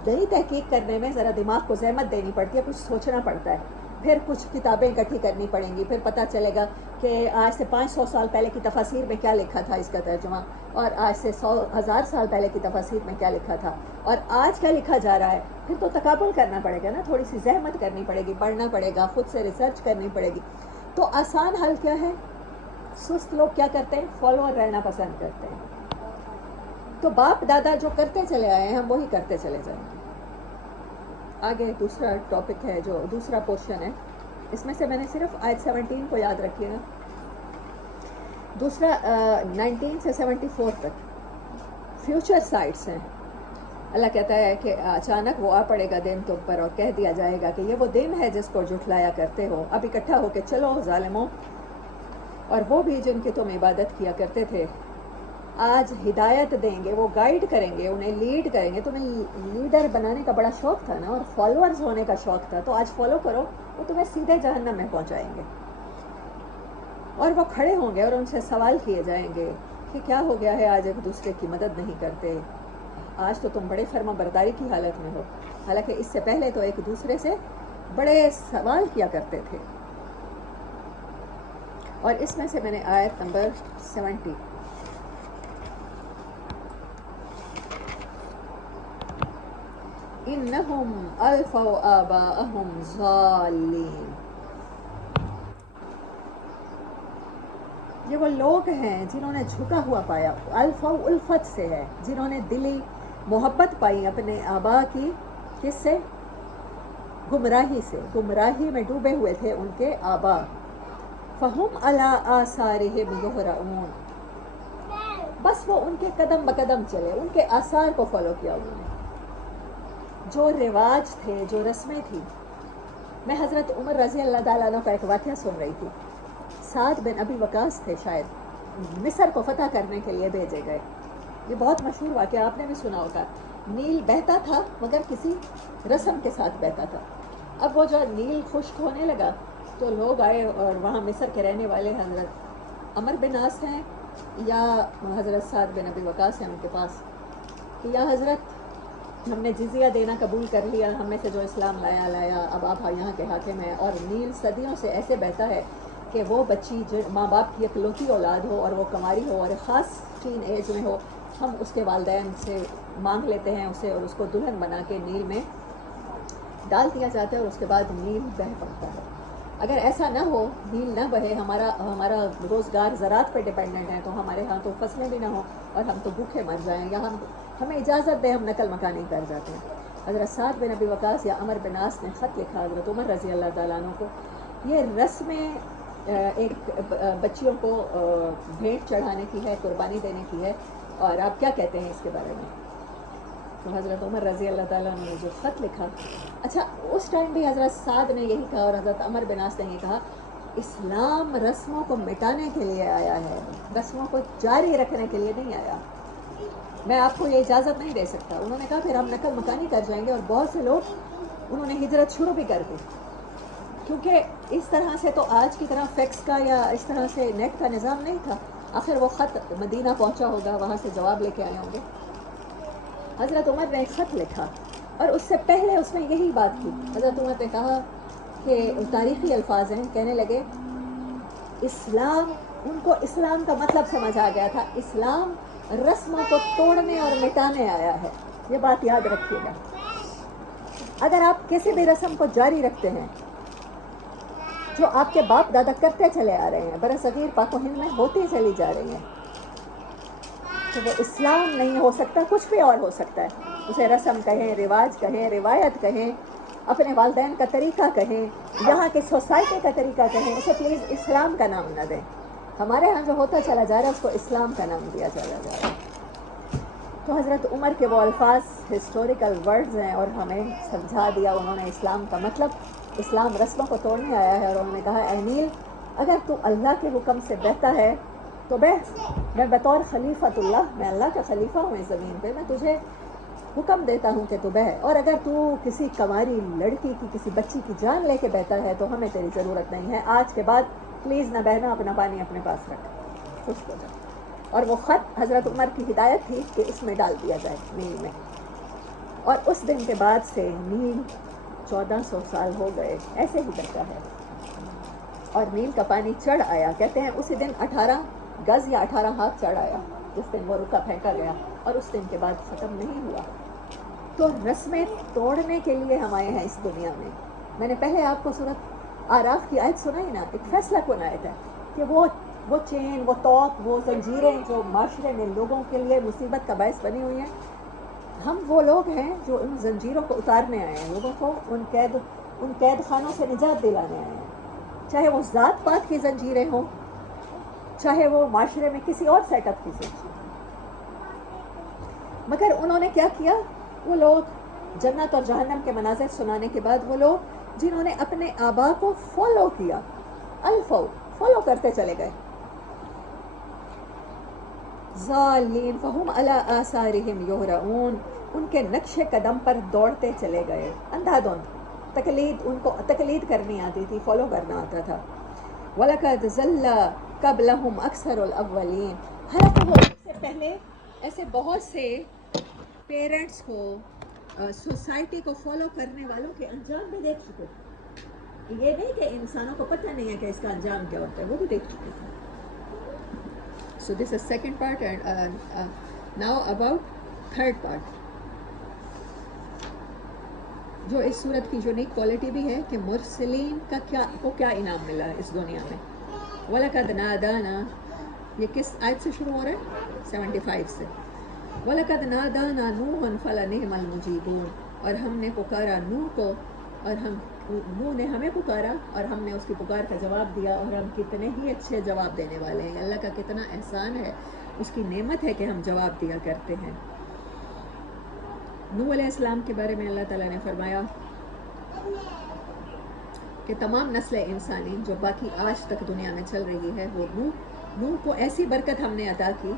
نئی تحقیق کرنے میں ذرا دماغ کو زحمت دینی پڑتی ہے، کچھ سوچنا پڑتا ہے، پھر کچھ کتابیں اکٹھی کرنی پڑیں گی، پھر پتہ چلے گا کہ آج سے 500 سال پہلے کی تفاسیر میں کیا لکھا تھا اس کا ترجمہ، اور آج سے 1000 سال پہلے کی تفاسیر میں کیا لکھا تھا، اور آج کیا لکھا جا رہا ہے۔ پھر تو تقابل کرنا پڑے گا نا، تھوڑی سی زحمت کرنی پڑے گی، پڑھنا پڑے گا، خود سے ریسرچ کرنی پڑے گی۔ تو آسان حل کیا ہے؟ سست لوگ کیا کرتے ہیں؟ فالوور رہنا پسند کرتے ہیں۔ تو باپ دادا جو کرتے چلے آئے ہیں ہم وہی کرتے چلے جائیں گے۔ آگے دوسرا ٹاپک ہے، جو دوسرا پورشن ہے، اس میں سے میں نے صرف آیت 17 کو یاد رکھیے گا، دوسرا 19 سے 74 تک فیوچر سائٹس ہیں۔ اللہ کہتا ہے کہ اچانک وہ آ پڑے گا دن تم پر، اور کہہ دیا جائے گا کہ یہ وہ دن ہے جس کو جھٹلایا کرتے ہو، اب اکٹھا ہو کے چلو ظالموں، اور وہ بھی جن کی تم عبادت کیا کرتے تھے۔ آج ہدایت دیں گے، وہ گائیڈ کریں گے، انہیں لیڈ کریں گے۔ تمہیں لیڈر بنانے کا بڑا شوق تھا نا، اور فالوورز ہونے کا شوق تھا، تو آج فالو کرو، وہ تمہیں سیدھے جہنم میں پہنچائیں گے۔ اور وہ کھڑے ہوں گے اور ان سے سوال کیے جائیں گے کہ کیا ہو گیا ہے، آج ایک دوسرے کی مدد نہیں کرتے، آج تو تم بڑے فرما برداری کی حالت میں ہو، حالانکہ اس سے پہلے تو ایک دوسرے سے بڑے سوال کیا کرتے تھے۔ اور اس میں سے میں نے آیت نمبر 70، انہم الفوا آباءہم ضالین، یہ وہ لوگ ہیں جنہوں نے جھکا ہوا پایا، الفا الفت سے ہے، جنہوں نے دلی محبت پائی اپنے آبا کی، کس سے؟ گمراہی سے، گمراہی میں ڈوبے ہوئے تھے ان کے آبا۔ فہم علی آثارہم یہرعون، بس وہ ان کے قدم بقدم چلے، ان کے آثار کو فالو کیا انہوں نے۔ جو رواج تھے، جو رسمیں تھیں، میں حضرت عمر رضی اللہ تعالیٰ عنہ کا ایک واقعہ سن رہی تھی۔ سعد بن ابی وقاص تھے، شاید مصر کو فتح کرنے کے لیے بھیجے گئے۔ یہ بہت مشہور واقعہ، آپ نے بھی سنا ہوگا۔ نیل بہتا تھا مگر کسی رسم کے ساتھ بہتا تھا۔ اب وہ جو نیل خشک ہونے لگا تو لوگ آئے، اور وہاں مصر کے رہنے والے حضرت عمر بن عاص ہیں یا حضرت سعد بن ابی وقاص ہیں ان کے پاس کہ یا حضرت ہم نے جزیہ دینا قبول کر لیا، ہم میں سے جو اسلام لایا، اب آپ یہاں کے حاکم ہیں، اور نیل صدیوں سے ایسے بہتا ہے کہ وہ بچی جو ماں باپ کی اکلوتی اولاد ہو اور وہ کنواری ہو اور ایک خاص ٹین ایج میں ہو، ہم اس کے والدین سے مانگ لیتے ہیں اسے اور اس کو دلہن بنا کے نیل میں ڈال دیا جاتا ہے، اور اس کے بعد نیل بہہ پڑتا ہے۔ اگر ایسا نہ ہو، نیل نہ بہے، ہمارا روزگار زراعت پہ ڈپینڈنٹ ہے، تو ہمارے ہاں تو فصلیں بھی نہ ہوں اور ہم تو بھوکے مر جائیں، یا ہمیں اجازت دے ہم نقل مکانی کر جاتے ہیں۔ حضرت سعد بن ابی وقاص یا عمر بن عاص نے خط لکھا حضرت عمر رضی اللہ تعالیٰ عنہ کو، یہ رسمیں ایک بچیوں کو بھیٹ چڑھانے کی ہے، قربانی دینے کی ہے، اور آپ کیا کہتے ہیں اس کے بارے میں؟ تو حضرت عمر رضی اللہ تعالیٰ عنہ نے جو خط لکھا، اچھا اس ٹائم بھی حضرت سعد نے یہی کہا اور حضرت عمر بن عاص نے یہی کہا، اسلام رسموں کو مٹانے کے لیے آیا ہے، رسموں کو جاری رکھنے کے لیے نہیں آیا، میں آپ کو یہ اجازت نہیں دے سکتا۔ انہوں نے کہا پھر ہم نقل مکانی کر جائیں گے، اور بہت سے لوگ انہوں نے ہجرت شروع بھی کر دی، کیونکہ اس طرح سے تو آج کی طرح فیکس کا یا اس طرح سے نیٹ کا نظام نہیں تھا۔ آخر وہ خط مدینہ پہنچا ہوگا، وہاں سے جواب لے کے آئے ہوں گے۔ حضرت عمر نے ایک خط لکھا، اور اس سے پہلے اس میں یہی بات کی، حضرت عمر نے کہا کہ تاریخی الفاظ ہیں، کہنے لگے اسلام، ان کو اسلام کا مطلب سمجھ آ گیا تھا، اسلام رسموں کو توڑنے اور مٹانے آیا ہے، یہ بات یاد رکھیے گا۔ اگر آپ کسی بھی رسم کو جاری رکھتے ہیں جو آپ کے باپ دادا کرتے چلے آ رہے ہیں، برصغیر پاک و ہند میں ہوتی چلی جا رہی ہیں، تو وہ اسلام نہیں ہو سکتا، کچھ بھی اور ہو سکتا ہے، اسے رسم کہیں، رواج کہیں، روایت کہیں، اپنے والدین کا طریقہ کہیں، یہاں کی سوسائٹی کا طریقہ کہیں، اسے پلیز اسلام کا نام نہ دیں۔ ہمارے ہاں جو ہوتا چلا جا رہا ہے اس کو اسلام کا نام دیا چلا جا رہا ہے۔ تو حضرت عمر کے وہ الفاظ ہسٹوریکل ورڈز ہیں، اور ہمیں سمجھا دیا انہوں نے اسلام کا مطلب، اسلام رسموں کو توڑنے آیا ہے، اور انہوں نے کہا اے نیل، اگر تو اللہ کے حکم سے بہتا ہے تو بہ، میں بطور خلیفۃ اللہ، میں اللہ کا خلیفہ ہوں اس زمین پہ، میں تجھے حکم دیتا ہوں کہ تو بہ، اور اگر تو کسی کنواری لڑکی کی، کسی بچی کی جان لے کے بہتا ہے تو ہمیں تیری ضرورت نہیں ہے، آج کے بعد پلیز نہ بہنا، اپنا پانی اپنے پاس رکھ، خشک ہو جا۔ اور وہ خط حضرت عمر کی ہدایت تھی کہ اس میں ڈال دیا جائے نیل میں، اور اس دن کے بعد سے نیل 1400 سال ہو گئے ایسے ہی بہتا ہے، اور نیل کا پانی چڑھ آیا، کہتے ہیں اسی دن 18 گز یا 18 ہاتھ چڑھ آیا، جس دن وہ رکا پھینکا گیا، اور اس دن کے بعد ختم نہیں ہوا۔ تو رسمیں توڑنے کے لیے ہم آئے ہیں اس دنیا میں۔ میں نے پہلے آپ کو سورۃ آراف کی آیت سنائی نا، ایک فیصلہ کن آیت ہے کہ وہ چین، وہ توق، وہ زنجیریں جو معاشرے میں لوگوں کے لیے مصیبت کا باعث بنی ہوئی ہیں، ہم وہ لوگ ہیں جو ان زنجیروں کو اتارنے آئے ہیں، لوگوں کو ان قید خانوں سے نجات دلانے آئے ہیں، چاہے وہ ذات پات کی زنجیریں ہوں، چاہے وہ معاشرے میں کسی اور سیٹ اپ کی زنجیر۔ مگر انہوں نے کیا کیا؟ وہ لوگ جنت اور جہنم کے مناظر سنانے کے بعد، وہ لوگ جنہوں نے اپنے آبا کو فالو کیا، فالو کرتے چلے گئے، ضالین فہم علی آثارہم یہرعون، ان کے نقش قدم پر دوڑتے چلے گئے، اندھا دھند، ان کو تقلید کرنی آتی تھی، فالو کرنا آتا تھا۔ وَلَقَدْ ضَلَّ قَبْلَهُمْ أَكْثَرُ الْأَوَّلِينَ، حالانکہ وہ اس سے پہلے ایسے بہت سے پیرنٹس کو، سوسائٹی کو فالو کرنے والوں کے انجام بھی دیکھ چکے تھے، یہ نہیں کہ انسانوں کو پتہ نہیں ہے کہ اس کا انجام کیا ہوتا ہے، وہ بھی دیکھ چکے تھے۔ So this is second part, and now about third part، جو اس صورت کی یونیک کوالٹی بھی ہے کہ مرسلین کا کیا انعام ملا ہے اس دنیا میں۔ وَلَقَدْ نَادَانَا، یہ کس آیت سے شروع ہو رہا ہے؟ 75 سے۔ وَلَقَدْ نَادَانَا نُوحٌ فَلَنِعْمَ الْمُجِيبُونَ، اور ہم نے پکارا نوح کو، اور نوح نے ہمیں پکارا اور ہم نے اس کی پکار کا جواب دیا، اور ہم کتنے ہی اچھے جواب دینے والے ہیں، اللہ کا کتنا احسان ہے، اس کی نعمت ہے کہ ہم جواب دیا کرتے ہیں۔ نوح علیہ السلام کے بارے میں اللہ تعالیٰ نے فرمایا کہ تمام نسل انسانی جو باقی آج تک دنیا میں چل رہی ہے، وہ نوح کو ایسی برکت ہم نے عطا کی،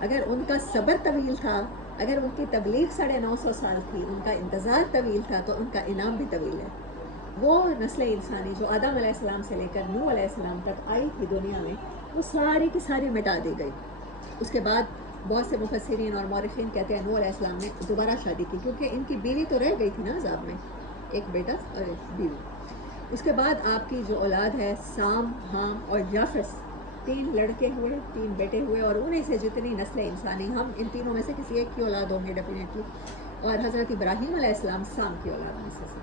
اگر ان کا صبر طویل تھا اگر ان کی تبلیغ 950 سال تھی، ان کا انتظار طویل تھا، تو ان کا انعام بھی طویل ہے. وہ نسل انسانی جو آدم علیہ السلام سے لے کر نوح علیہ السلام تک آئی تھی دنیا میں، وہ ساری کی ساری مٹا دی گئی. اس کے بعد بہت سے مفسرین اور مورخین کہتے ہیں نوح علیہ السلام نے دوبارہ شادی کی، کیونکہ ان کی بیوی تو رہ گئی تھی نا عذاب میں، ایک بیٹا اور ایک بیوی. اس کے بعد آپ کی جو اولاد ہے سام، حام اور یافس، 3 لڑکے ہوئے، 3 بیٹے ہوئے، اور انہیں سے جتنی نسل انسانی، ہم ان تینوں میں سے کسی ایک کی اولاد ہوں گے ڈیفینیٹلی. اور حضرت ابراہیم علیہ السلام سام کی اولاد میں سے.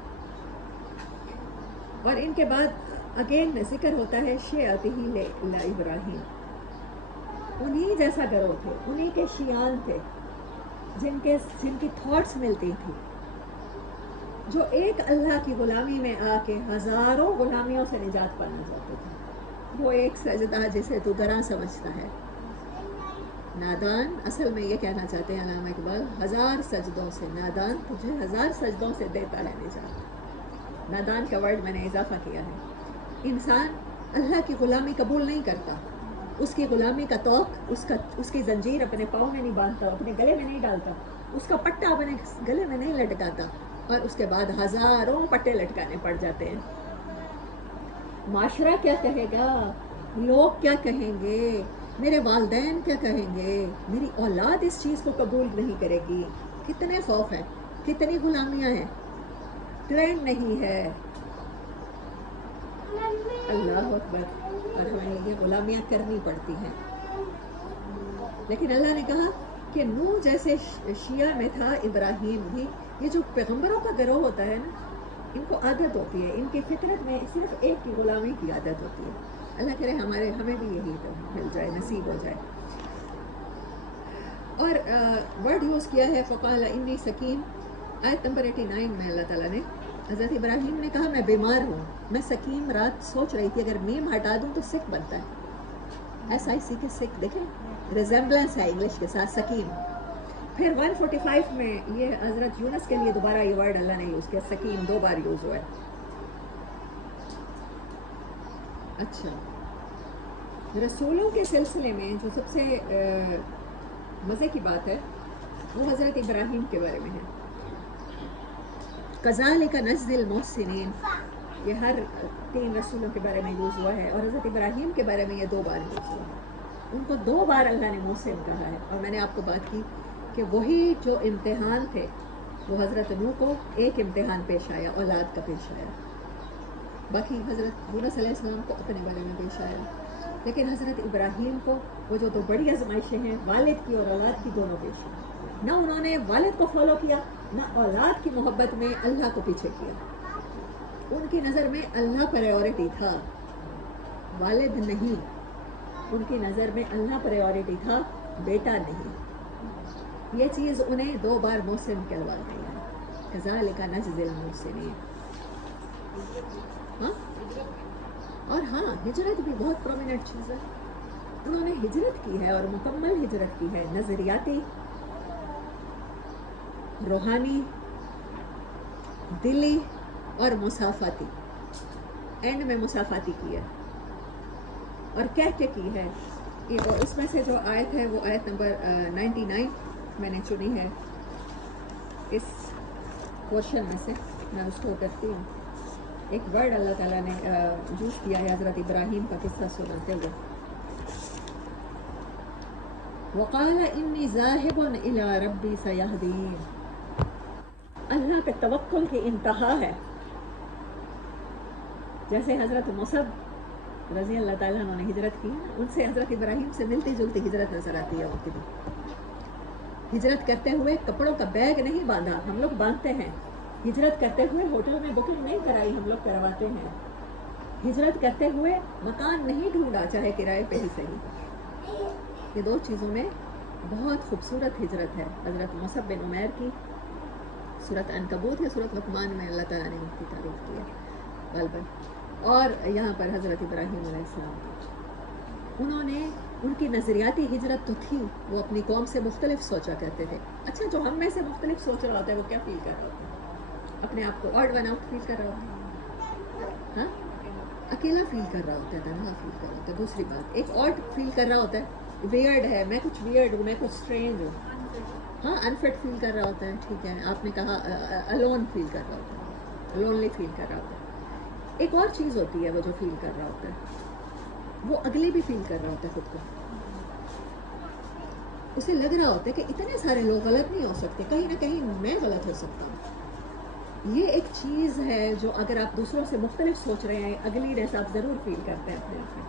اور ان کے بعد اگین ذکر ہوتا ہے شیعتہ ابراہیم، انہی جیسا گروہ تھے، انہی کے شیعان تھے جن کی تھاٹس ملتی تھی، جو ایک اللہ کی غلامی میں آ کے ہزاروں غلامیوں سے نجات پانا چاہتے تھے. وہ ایک سجدہ جسے تو گراں سمجھتا ہے نادان، اصل میں یہ کہنا چاہتے ہیں علامہ اقبال، 1000 سجدوں سے نادان تجھے 1000 سجدوں سے دیتا ہے نجات. نادان کا ورڈ میں نے اضافہ کیا ہے. انسان اللہ کی غلامی قبول نہیں کرتا، اس کی غلامی کا توق، اس کی زنجیر اپنے پاؤں میں نہیں باندھتا، اپنے گلے میں نہیں ڈالتا، اس کا پٹا اپنے گلے میں نہیں لٹکاتا، اور اس کے بعد ہزاروں پٹے لٹکانے پڑ جاتے ہیں. معاشرہ کیا کہے گا، لوگ کیا کہیں گے، میرے والدین کیا کہیں گے، میری اولاد اس چیز کو قبول نہیں کرے گی. کتنے خوف ہیں، کتنی غلامیاں ہیں، ٹرینڈ نہیں ہے. اللہ اکبر. اور ہمیں یہ غلامیاں کرنی پڑتی ہیں. لیکن اللہ نے کہا کہ نوح جیسے شیعہ میں تھا ابراہیم بھی. یہ جو پیغمبروں کا گروہ ہوتا ہے نا، ان کو عادت ہوتی ہے، ان کی فطرت میں صرف ایک کی غلامی کی عادت ہوتی ہے. اللہ کرے ہمیں بھی یہی مل جائے، نصیب ہو جائے. اور ورڈ یوز کیا ہے فقال انی سکیم. آیت نمبر 89 میں اللہ تعالیٰ نے حضرت ابراہیم نے کہا میں بیمار ہوں، میں سکیم. رات سوچ رہی تھی اگر میم ہٹا دوں تو سکھ بنتا ہے، SIC کے سکھ، دیکھیں ریزمبلنس ہے انگلش کے ساتھ سکیم. پھر 145 میں یہ حضرت یونس کے لیے دوبارہ یہ ورڈ اللہ نے یوز کیا، سکیم 2 بار یوز ہوا ہے. اچھا، رسولوں کے سلسلے میں جو سب سے مزے کی بات ہے وہ حضرت ابراہیم کے بارے میں ہے. کذالک نجزی المحسنین، یہ ہر 3 رسولوں کے بارے میں یوز ہوا ہے، اور حضرت ابراہیم کے بارے میں یہ 2 بار یوز ہوا ہے. ان کو 2 بار اللہ نے محسن کہا ہے. اور میں نے آپ کو بات کی کہ وہی جو امتحان تھے وہ حضرت نوح کو ایک امتحان پیش آیا، اولاد کا پیش آیا. باقی حضرت یونس علیہ السلام کو اپنے بارے میں پیش آیا. لیکن حضرت ابراہیم کو وہ جو 2 بڑی آزمائشیں ہیں، والد کی اور اولاد کی، دونوں پیش آئی. نہ انہوں نے والد کو فالو کیا، نہ اولاد کی محبت میں اللہ کو پیچھے کیا. ان کی نظر میں اللہ پرائیورٹی تھا، والد نہیں. ان کی نظر میں اللہ پرائیورٹی تھا، بیٹا نہیں. یہ چیز انہیں 2 بار محسن کہلوا گئی ہے. کذالک نجزی المحسنین. ہاں، اور ہاں ہجرت بھی بہت پرومیننٹ چیز ہے. انہوں نے ہجرت کی ہے اور مکمل ہجرت کی ہے، نظریاتی، روحانی، دلی اور مسافاتی. اینڈ میں مسافاتی کی ہے اور کہہ کے کی ہے. اور اس میں سے جو آیت ہے وہ آیت نمبر 99 میں نے چنی ہے اس پورشن میں سے. میں اس کو کرتی ہوں. ایک ورڈ اللہ تعالیٰ نے یوز کیا ہے حضرت ابراہیم کا قصہ سناتے ہوئے. وقال انی ذاہب الی ربی سیہدین. اللہ کے توکل کی انتہا ہے. جیسے حضرت مصعب رضی اللہ تعالیٰ عنہ نے ہجرت کی، ان سے حضرت ابراہیم سے ملتی جلتی ہجرت نظر آتی ہے. ان کی بھی ہجرت کرتے ہوئے کپڑوں کا بیگ نہیں باندھا، ہم لوگ باندھتے ہیں. ہجرت کرتے ہوئے ہوٹل میں بکنگ نہیں کرائی، ہم لوگ کرواتے ہیں. ہجرت کرتے ہوئے مکان نہیں ڈھونڈا، چاہے کرائے پہ ہی صحیح. یہ 2 چیزوں میں بہت خوبصورت ہجرت ہے. حضرت مصعب بن عمیر کی سورۃ عنکبوت یا سورۃ لقمان میں اللہ تعالیٰ نے ان کی تعریف کی ہے غالباً، اور یہاں پر حضرت ابراہیم علیہ السلام کی. انہوں نے، ان کی نظریاتی ہجرت تو تھی، وہ اپنی قوم سے مختلف سوچا کرتے تھے. اچھا، جو ہم میں سے مختلف سوچ رہا ہوتا ہے وہ کیا فیل کر رہا ہوتا ہے؟ اپنے آپ کو آڈ ون آؤٹ فیل کر رہا ہوتا ہے، ہاں، اکیلا فیل کر رہا ہوتا ہے، تنہا فیل کر رہا ہوتا ہے. دوسری بات، ایک آڈ فیل کر رہا ہوتا ہے، ویئرڈ ہے، میں کچھ ویئرڈ ہوں، میں کچھ اسٹرینج ہوں. ہاں انفٹ فیل کر رہا ہوتا ہے، ٹھیک ہے، آپ نے کہا الون فیل کر رہا ہوتا ہے، لونلی فیل کر رہا ہوتا ہے. ایک اور چیز ہوتی ہے وہ جو فیل کر رہا ہوتا ہے، وہ اگلی بھی فیل کر رہا ہوتا ہے خود کو. اسے لگ رہا ہوتا ہے کہ اتنے سارے لوگ غلط نہیں ہو سکتے، کہیں نہ کہیں میں غلط ہو سکتا ہوں. یہ ایک چیز ہے جو اگر آپ دوسروں سے مختلف سوچ رہے ہیں، اگلی ریس آپ ضرور فیل کرتے ہیں اپنے آپ میں.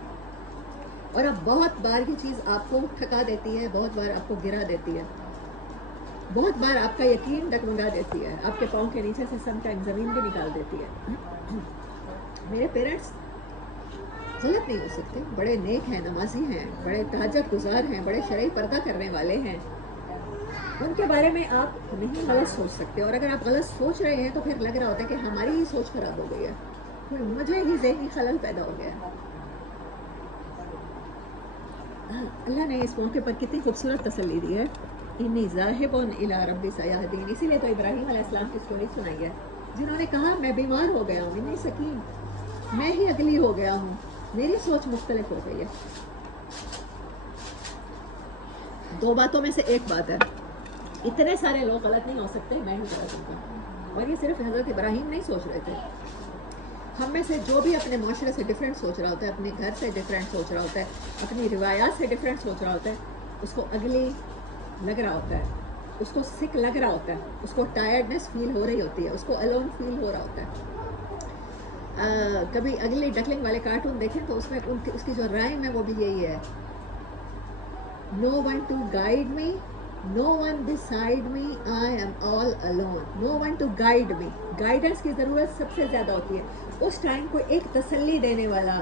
اور اب بہت بار یہ چیز آپ کو تھکا دیتی ہے، بہت بار آپ کو گرا دیتی ہے، بہت بار آپ کا یقین ڈگمگا دیتی ہے، آپ کے پاؤں کے نیچے سے سم ٹائم زمین بھی نکال دیتی ہے. میرے پیرنٹس غلط نہیں ہو سکتے، بڑے نیک ہیں، نمازی ہیں، بڑے تہجد گزار ہیں، بڑے شرعی پردہ کرنے والے ہیں. ان کے بارے میں آپ نہیں غلط سوچ سکتے، اور اگر آپ غلط سوچ رہے ہیں تو پھر لگ رہا ہوتا ہے کہ ہماری ہی سوچ خراب ہو گئی ہے، کوئی مجھے ہی ذہنی خلل پیدا ہو گیا ہے. اللہ نے اس موقع پر کتنی خوبصورت تسلی دی ہے، انی ذاہب الی ربی سیہدین. اسی لیے تو ابراہیم علیہ السلام کی اسٹوری سنائی ہے، جنہوں نے کہا میں بیمار ہو گیا ہوں، انی سکیم، میں ہی اگلی ہو گیا ہوں، میری سوچ مختلف ہو گئی ہے. دو باتوں میں سے ایک بات ہے، اتنے سارے لوگ غلط نہیں ہو سکتے، میں ہی غلط ہوں گا. اور یہ صرف حضرت ابراہیم نہیں سوچ رہے تھے، ہم میں سے جو بھی اپنے معاشرے سے ڈفرینٹ سوچ رہا ہوتا ہے، اپنے گھر سے ڈفرینٹ سوچ رہا ہوتا ہے، اپنی روایات سے ڈفرینٹ سوچ رہا ہوتا ہے، اس کو اگلی لگ رہا ہوتا ہے، اس کو سک لگ رہا ہوتا ہے، اس کو ٹائرڈنس فیل ہو رہی ہوتی ہے، اس کو الون فیل ہو رہا ہوتا ہے. کبھی اگلی ڈکلنگ والے کارٹون دیکھیں تو اس میں اس کی جو رائم ہے وہ بھی یہی ہے، No one to guide me, no one beside me, I am all alone. No one to guide me. Guidance کی ضرورت سب سے زیادہ ہوتی ہے. اس ٹائم کوئی ایک تسلی دینے والا،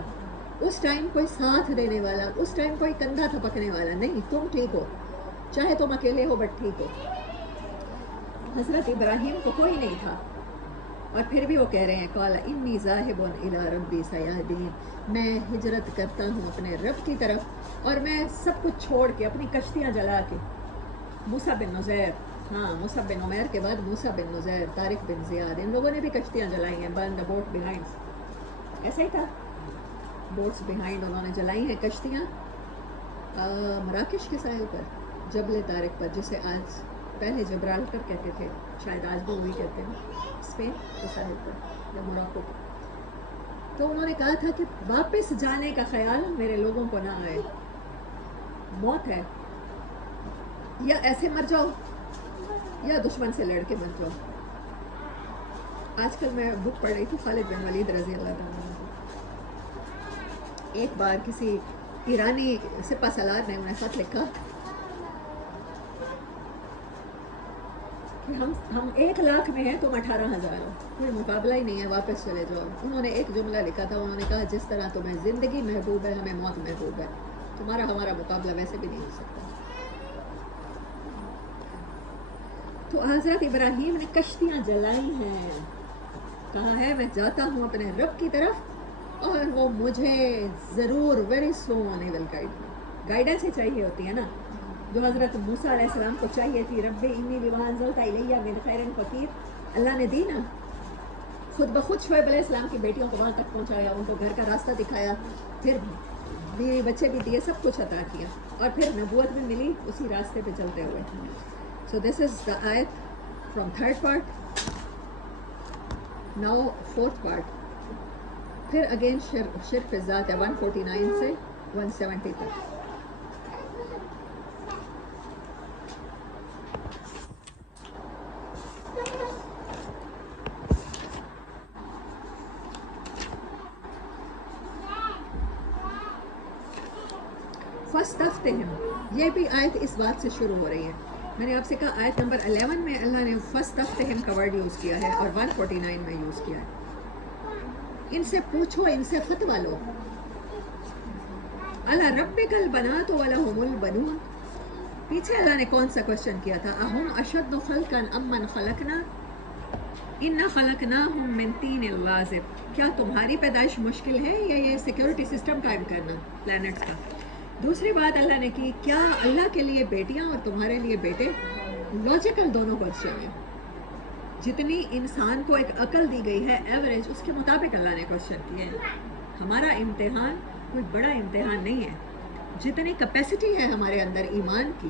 اس ٹائم کوئی ساتھ دینے والا، اس ٹائم کوئی کندھا تھپکنے والا نہیں. تم ٹھیک ہو، چاہے تم اکیلے ہو بٹ ٹھیک ہو. حضرت ابراہیم کو کوئی نہیں تھا، اور پھر بھی وہ کہہ رہے ہیں قال انی ذاہب الی ربی سیہدین، میں ہجرت کرتا ہوں اپنے رب کی طرف، اور میں سب کچھ چھوڑ کے، اپنی کشتیاں جلا کے. موسیٰ بن نزیر، ہاں موسیٰ بن عمیر کے بعد موسیٰ بن نزیر، طارق بن زیاد، ان لوگوں نے بھی کشتیاں جلائی ہیں. برن دا بوٹ بیہائنڈ، ایسا ہی تھا، بوٹس بیہائنڈ انہوں نے جلائی ہیں کشتیاں. مراکش کے ساحل پر، جبل طارق پر، جسے آج پہلے جبرالٹر کہتے تھے، شاید آج بھی وہی کہتے ہیں، اسپین کے ساحل پر یا موراکو پر. تو انہوں نے کہا تھا کہ واپس جانے کا خیال میرے لوگوں کو نہ آئے، موت ہے، یا ایسے مر جاؤ یا دشمن سے لڑ کے مر جاؤ. آج کل میں بک پڑھ رہی تھی خالد بن ولید رضی اللہ عنہ. ایک بار کسی ایرانی سپہ سالار نے انہیں خط لکھا کہ ہم 1,00,000 میں ہیں، تم 18,000 ہو، کوئی مقابلہ ہی نہیں ہے، واپس چلے جاؤ. انہوں نے ایک جملہ لکھا تھا، انہوں نے کہا جس طرح تمہیں زندگی محبوب ہے، ہمیں موت محبوب ہے، تمہارا ہمارا مقابلہ ویسے بھی نہیں ہو سکتا. تو حضرت ابراہیم نے کشتیاں جلائی ہیں، کہا ہے میں جاتا ہوں اپنے رب کی طرف، اور وہ مجھے ضرور ویری سون ہی ول گائیڈ می. گائیڈنس ہی چاہیے ہوتی ہے نا، جو حضرت موسیٰ علیہ السلام کو چاہیے تھی. رب انی لما انزلت الی من خیر فقیر، اللہ نے دی نا. خود بخود شعیب علیہ السلام کی بیٹیوں کو وہاں تک پہنچایا، ان کو گھر کا راستہ دکھایا، پھر بیوی بچے بھی دیے، سب کچھ عطا کیا، اور پھر نبوت بھی ملی اسی راستے پہ چلتے ہوئے. So this is the ayat from third part. Now fourth part. پھر اگین شرک فی ذات ہے 149 سے 170 تک. فَاسْتَفْتِهِمْ، یہ بھی آیت اس بات سے شروع ہو رہی ہے. میں نے آپ سے کہا آیت نمبر 11 میں اللہ نے فَاسْتَفْتِهِمْ کا ورڈ یوز کیا ہے، اور 149 میں یوز کیا ہے. ان سے پوچھو، ان سے فتویٰ لو. عَلَىٰ رَبِّكَ الْبَنَاتُ وَلَهُمُ الْبَنُونَ، پیچھے اللہ نے کون سا کوشچن کیا تھا؟ أَهُمْ أَشَدُّ خَلْقًا أَمَّنْ خَلَقْنَا إِنَّا خَلَقْنَاهُمْ مِنْ طِينٍ لَازِبٍ. کیا تمہاری پیدائش مشکل ہے یا یہ سیکیورٹی سسٹم قائم کرنا پلانٹس کا؟ دوسری بات اللہ نے کی، کیا اللہ کے لیے بیٹیاں اور تمہارے لیے بیٹے؟ لاجیکل دونوں کوشچن ہیں. جتنی انسان کو ایک عقل دی گئی ہے ایوریج، اس کے مطابق اللہ نے کوشچن کیے ہیں. ہمارا امتحان کوئی بڑا امتحان نہیں ہے. جتنی کیپیسٹی ہے ہمارے اندر ایمان کی،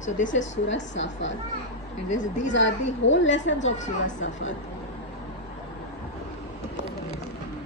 So this is Surah Safat, and these are the whole lessons of Surah Safat.